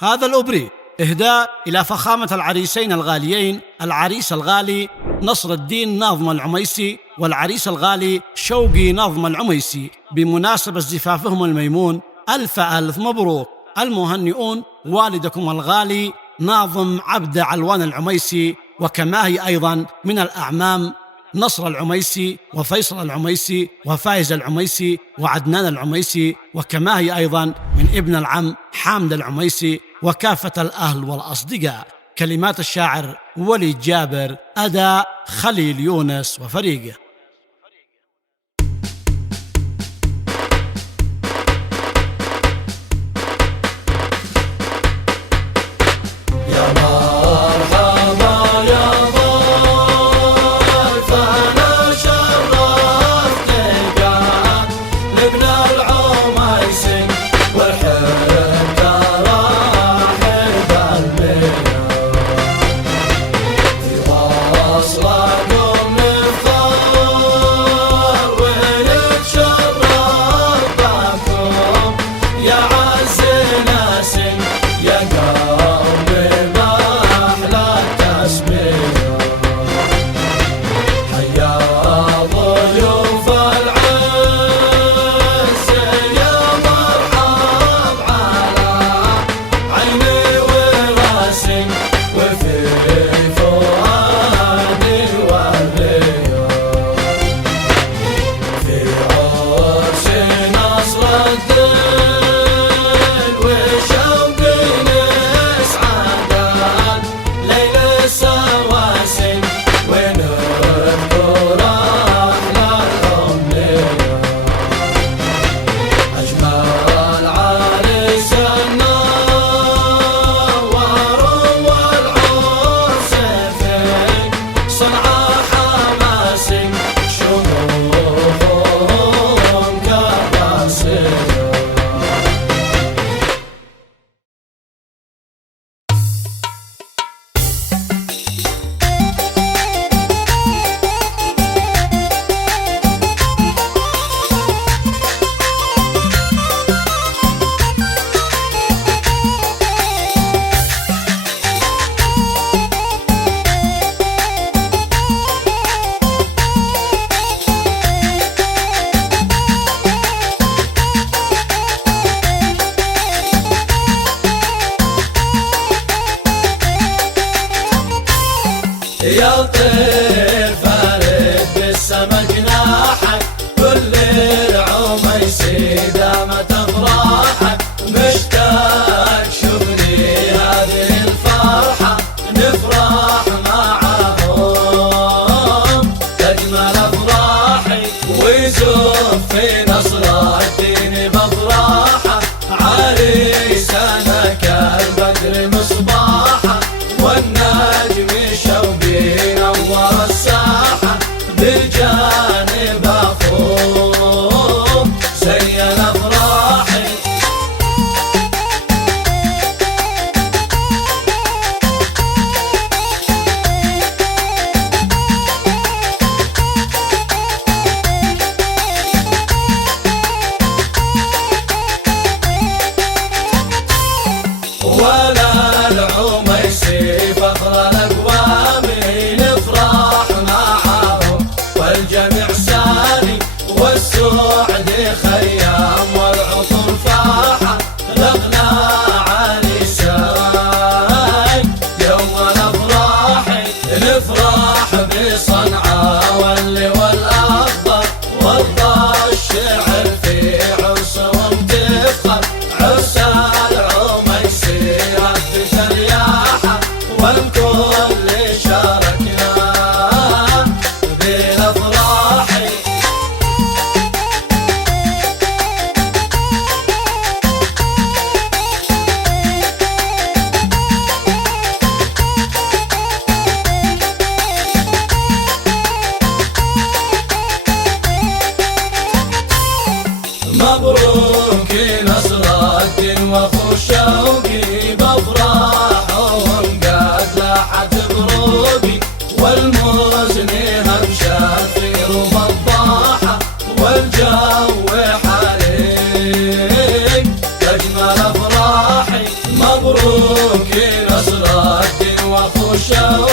هذا الأوبري إهداء إلى فخامة العريسين الغاليين، العريس الغالي نصر الدين ناظم العميسي والعريس الغالي شوقي ناظم العميسي، بمناسبة زفافهم الميمون. ألف ألف مبروك. المهنئون والدكم الغالي ناظم عبد علوان العميسي، وكما هي أيضا من الأعمام نصر العميسي وفيصل العميسي وفايز العميسي وعدنان العميسي، وكما هي أيضا من ابن العم حامد العميسي، وكافة الأهل والأصدقاء. كلمات الشاعر وليد جابر، أداء خليل يونس وفريقه. يا طير فارد بالسما جناحك، كل العميسي دامت افراحك، مشتاق شغلي هذه الفرحة، نفرح معهم تجمل افراحي، ويزوف في نصر الدين بافراحه، عريسنا كالبدر مصباحه، والنجم شوقي نور الساحة، بالجانب أخوه زين أفراحي. ولا العميسي فخر الأقوام، نفرح معهم والجميع ساري، والسعد خيام والعطر فاحة، لغنا عريسان يوم الأفراح، نفرح بصنعاء واللواء الأخضر، والله الشعر في عرسهم تفخر، عرس العميسي هفت الرياحة، والكل شاركنا بالأفراح. مبروك نصر الدين واخو شوقي، بافراحهم قد لاحت بروقي، والمزني هم شافير وبضاحة، والجو حريق تجمل افراحي. مبروك نصر الدين واخو الشوقي